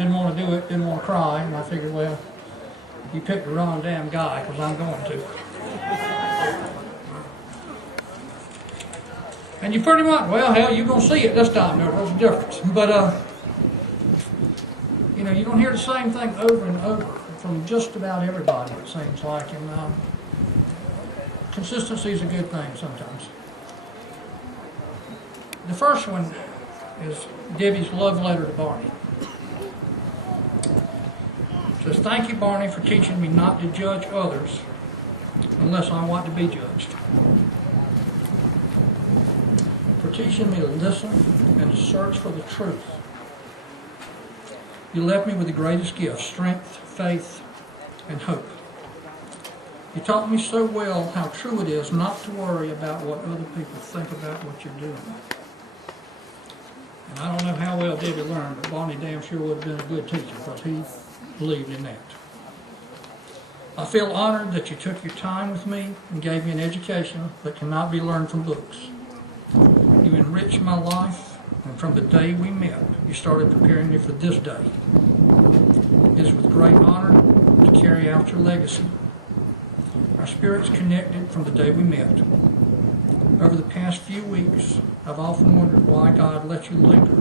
didn't want to do it, didn't want to cry, and I figured, well, you picked the wrong damn guy, because I'm going to. And you pretty much, well, hell, you're going to see it this time. There's a difference. But, you know, you don't hear the same thing over and over from just about everybody, it seems like. And consistency is a good thing sometimes. The first one is Debbie's love letter to Barney. It says, "Thank you, Barney, for teaching me not to judge others unless I want to be judged. For teaching me to listen and to search for the truth. You left me with the greatest gift, strength, faith, and hope. You taught me so well how true it is not to worry about what other people think about what you're doing." And I don't know how well Debbie learned, but Barney damn sure would have been a good teacher, because he believed in that. "I feel honored that you took your time with me and gave me an education that cannot be learned from books. You enriched my life, and from the day we met, you started preparing me for this day. It's with great honor to carry out your legacy. Our spirits connected from the day we met. Over the past few weeks, I've often wondered why God let you linger.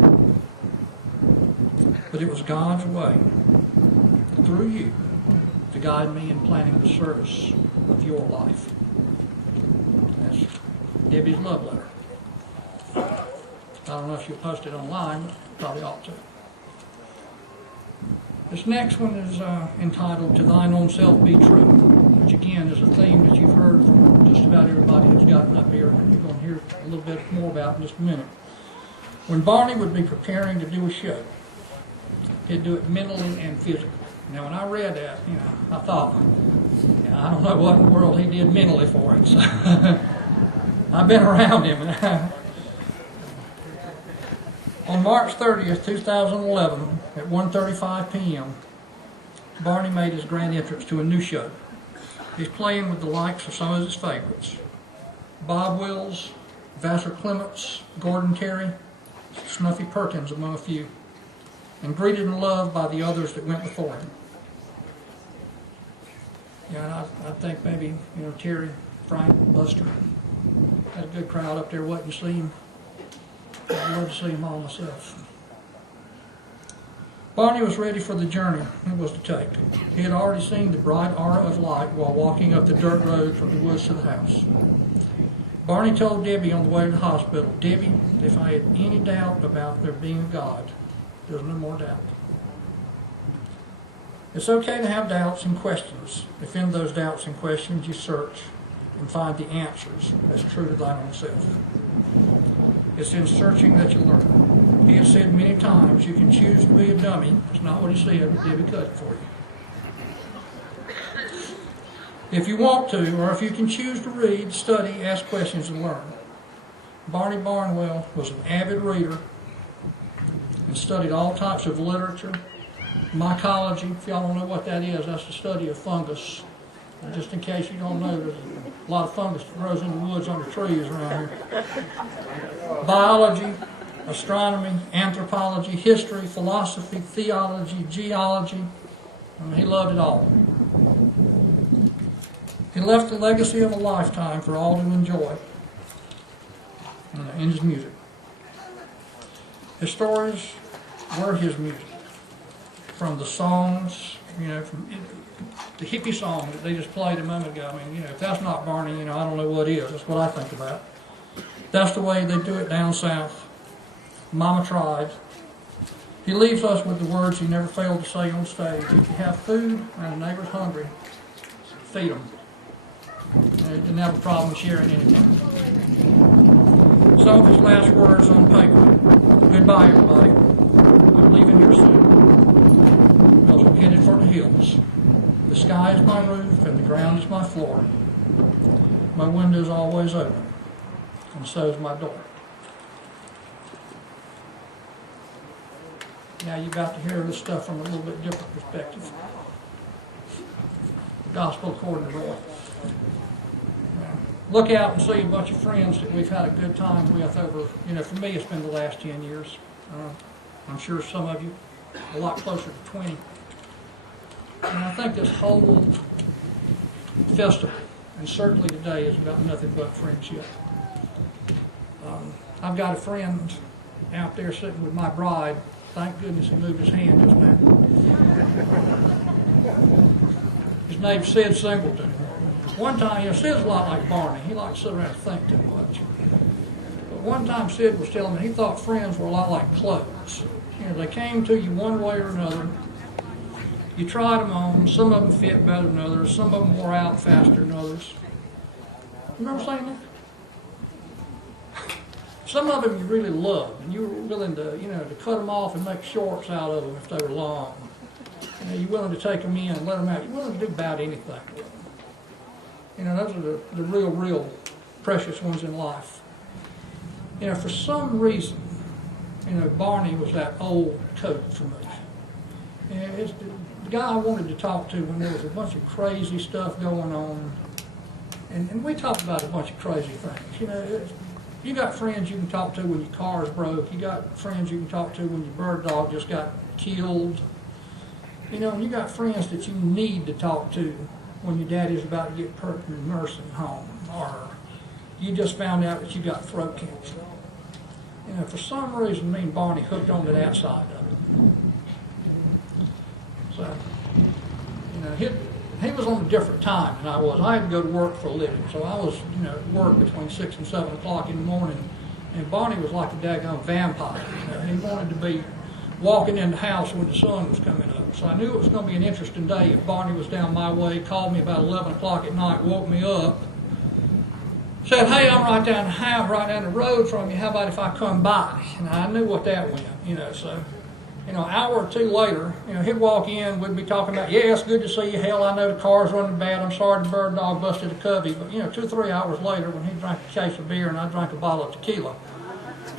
But it was God's way, through you, to guide me in planning the service of your life." That's Debbie's love letter. I don't know if she'll post it online, but probably ought to. This next one is entitled "To Thine Own Self Be True," which again is a theme that you've heard from just about everybody who's got it up here. We're going to hear a little bit more about it in just a minute. When Barney would be preparing to do a show, he'd do it mentally and physically. Now, when I read that, I thought, I don't know what in the world he did mentally for it. So I've been around him. On March 30th, 2011, at 1:35 p.m., Barney made his grand entrance to a new show. He's playing with the likes of some of his favorites: Bob Wills, Vassar Clements, Gordon Terry, Snuffy Perkins, among a few, and greeted and loved by the others that went before him. And I think maybe, Terry, Frank, Buster, had a good crowd up there waiting to see him. I'd love to see them all myself. Barney was ready for the journey it was to take. He had already seen the bright aura of light while walking up the dirt road from the west of the house. Barney told Debbie on the way to the hospital, "Debbie, if I had any doubt about there being a God, there's no more doubt. It's okay to have doubts and questions, if in those doubts and questions you search and find the answers that's true to thine own self. It's in searching that you learn. He has said many times, you can choose to be a dummy." It's not what he said, but Debbie cut it for you. "If you want to, or if you can choose to read, study, ask questions, and learn." Barney Barnwell was an avid reader and studied all types of literature. Mycology, if y'all don't know what that is, that's the study of fungus. And just in case you don't know, there's a lot of fungus that grows in the woods under trees around here. Biology, astronomy, anthropology, history, philosophy, theology, geology. He loved it all. He left a legacy of a lifetime for all to enjoy in his music. His stories were his music. From the songs, from the hippie song that they just played a moment ago. If that's not Barney, I don't know what is. That's what I think about. That's the way they do it down south. Mama tried. He leaves us with the words he never failed to say on stage: "If you have food and a neighbor's hungry, feed them. You didn't have a problem sharing it." Some of his last words on paper: "Goodbye, everybody. I'm leaving here soon. I'm headed for the hills. The sky is my roof and the ground is my floor. My window's always open, and so is my door." Now you got to hear this stuff from a little bit different perspective. Gospel according to Roy. Look out and see a bunch of friends that we've had a good time with over, for me it's been the last 10 years. I'm sure some of you a lot closer to 20. And I think this whole festival, and certainly today, is about nothing but friendship. I've got a friend out there sitting with my bride. Thank goodness he moved his hand just now. His name's Sid Singleton. One time, Sid's a lot like Barney. He likes to sit around and think too much. But one time Sid was telling me he thought friends were a lot like clothes. They came to you one way or another. You tried them on. Some of them fit better than others. Some of them wore out faster than others. You know what I'm saying? Some of them you really loved, and you were willing to, to cut them off and make shorts out of them if they were long. You're willing to take them in and let them out. You're willing to do about anything with them. Those are the real precious ones in life. For some reason, Barney was that old toad for me. It's the guy I wanted to talk to when there was a bunch of crazy stuff going on. And we talked about a bunch of crazy things. You got friends you can talk to when your car's broke. You got friends you can talk to when your bird dog just got killed. And you got friends that you need to talk to when your daddy's about to get put in a nursing home, or you just found out that you got throat cancer. For some reason, me and Barney hooked onto that side of it. So, he was on a different time than I was. I had to go to work for a living, so I was, at work between 6 and 7 o'clock in the morning, and Barney was like a daggone vampire. He wanted to be walking in the house when the sun was coming up. So I knew it was going to be an interesting day if Barney was down my way, called me about 11 o'clock at night, woke me up, said, "Hey, I'm right down the road from you. How about if I come by?" And I knew what that meant, so... an hour or two later, he'd walk in, we'd be talking about, "Yeah, it's good to see you. Hell, I know the car's running bad. I'm sorry the bird dog busted a cubby." But, 2 or 3 hours later, when he drank a case of beer and I drank a bottle of tequila,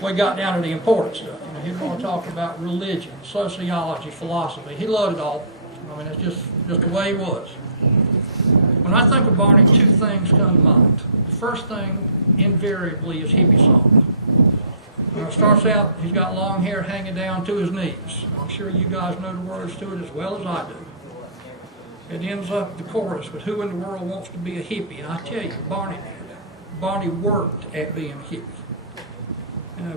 we got down to the important stuff. He'd want to talk about religion, sociology, philosophy. He loved it all. It's just the way he was. When I think of Barney, 2 things come to mind. The first thing, invariably, is hippie song. It starts out, he's got long hair hanging down to his knees. I'm sure you guys know the words to it as well as I do. It ends up the chorus, "But who in the world wants to be a hippie?" And I tell you, Barney worked at being a hippie.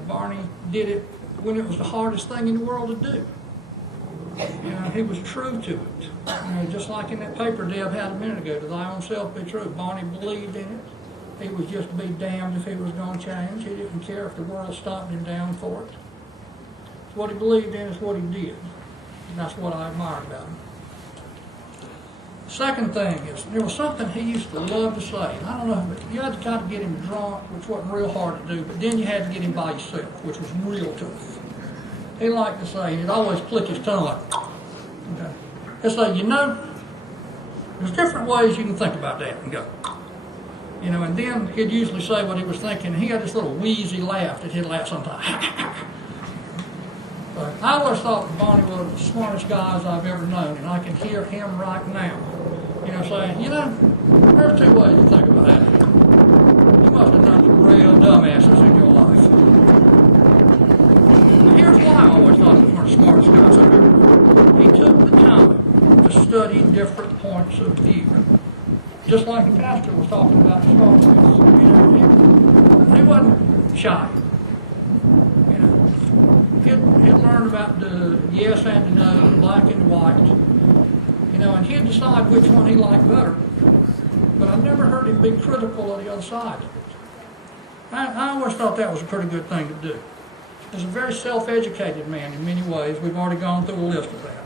Barney did it when it was the hardest thing in the world to do. He was true to it. Just like in that paper Deb had a minute ago, "To thy own self be true." Barney believed in it. He would just be damned if he was going to change. He didn't care if the world stomped him down for it. What he believed in is what he did. And that's what I admired about him. Second thing is, there was something he used to love to say. And I don't know, but you had to kind of get him drunk, which wasn't real hard to do, but then you had to get him by yourself, which was real tough. He liked to say, he'd always click his tongue like, okay. He'd say, there's different ways you can think about that and go. And then he'd usually say what he was thinking. He had this little wheezy laugh that he'd laugh sometimes. But I always thought Barney was the smartest guys I've ever known, and I can hear him right now, saying, there are 2 ways to think about that. You must have known some real dumbasses in your life. Here's why I always thought he was one of the smartest guys I've ever known. He took the time to study different points of view. Just like the pastor was talking about his father. He wasn't shy. He'd learn about the yes and the no, black and white. And he'd decide which one he liked better. But I've never heard him be critical of the other side. I always thought that was a pretty good thing to do. He's a very self-educated man in many ways. We've already gone through a list of that.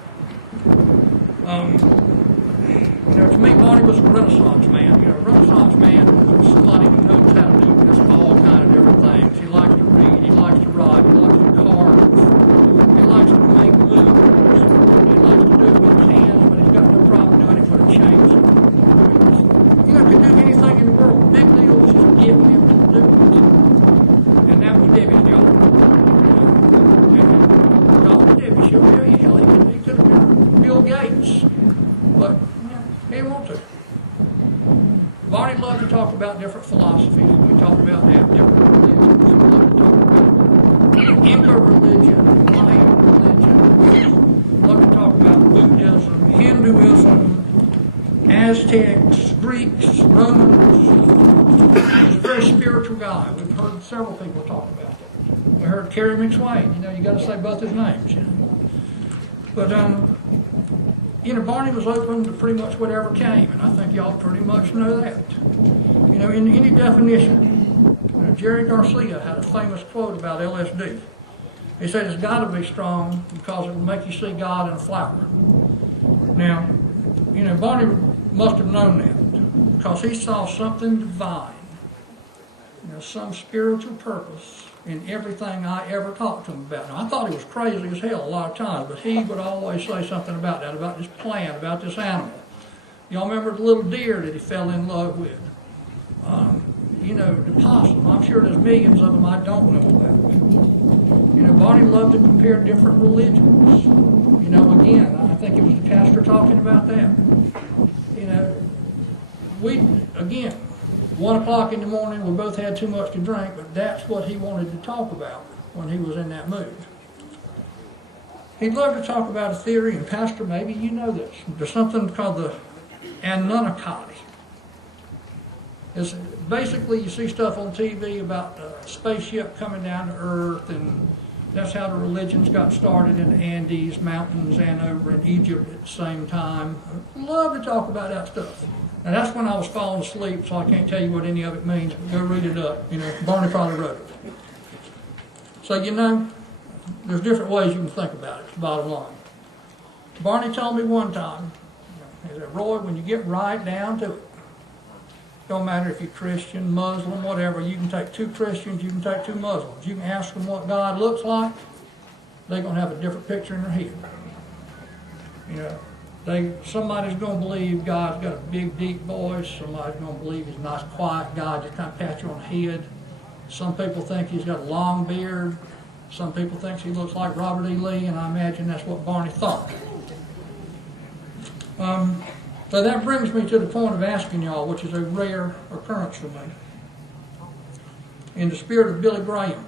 To me, Barney was a Renaissance man. A Renaissance man was somebody who knows how to do just all kinds of different things. He likes to read, he likes to write, he likes to carve, he likes to make moves, he likes to do it with his hands, but he's got no problem doing it with a chainsaw. Could do anything in the world. Big deal was just getting him to do it. And that was Debbie's job. Debbie, she really he took Bill Gates. But he didn't want to. Barney loved to talk about different philosophies. We talked about that, different religions. Inca religion, Mayan religion, known pretty much whatever came, and I think y'all pretty much know that. You know, in any definition, Jerry Garcia had a famous quote about LSD. He said it's got to be strong because it will make you see God in a flower. Now, you know, Barney must have known that because he saw something divine, you know, some spiritual purpose in everything I ever talked to him about. Now, I thought he was crazy as hell a lot of times, but he would always say something about that, about this plant, about this animal. Y'all remember the little deer that he fell in love with? You know, possum. I'm sure there's millions of them I don't know about. You know, Barney loved to compare different religions. You know, again, I think it was the pastor talking about that. You know, again, 1 o'clock in the morning, we both had too much to drink, but that's what he wanted to talk about when he was in that mood. He'd love to talk about a theory, and Pastor, maybe you know this. There's something called the Anunnaki. It's basically, you see stuff on TV about a spaceship coming down to Earth, and that's how the religions got started in the Andes Mountains and over in Egypt at the same time. Love to talk about that stuff. And that's when I was falling asleep, so I can't tell you what any of it means, but go read it up. You know, Barney probably wrote it. So, you know, there's different ways you can think about it, it's the bottom line. Barney told me one time, he said, Roy, when you get right down to it, don't matter if you're Christian, Muslim, whatever, you can take 2 Christians, you can take 2 Muslims. You can ask them what God looks like, they're going to have a different picture in their head. You know, somebody's going to believe God's got a big, deep voice. Somebody's going to believe he's a nice, quiet guy, just kind of pat you on the head. Some people think he's got a long beard. Some people think he looks like Robert E. Lee, and I imagine that's what Barney thought. So that brings me to the point of asking y'all, which is a rare occurrence for me. In the spirit of Billy Graham,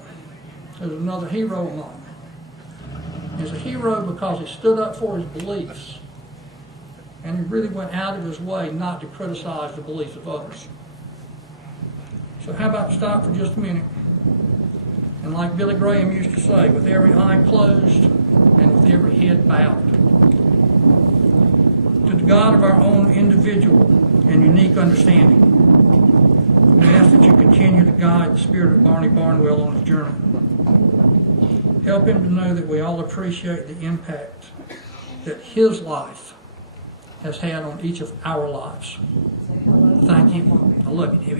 there's another hero of mine. He's a hero because he stood up for his beliefs, and he really went out of his way not to criticize the beliefs of others. So how about we stop for just a minute? And like Billy Graham used to say, with every eye closed and with every head bowed, to the God of our own individual and unique understanding, I ask that you continue to guide the spirit of Barney Barnwell on the journey. Help him to know that we all appreciate the impact that his life has had on each of our lives. Thank you. I love you, David.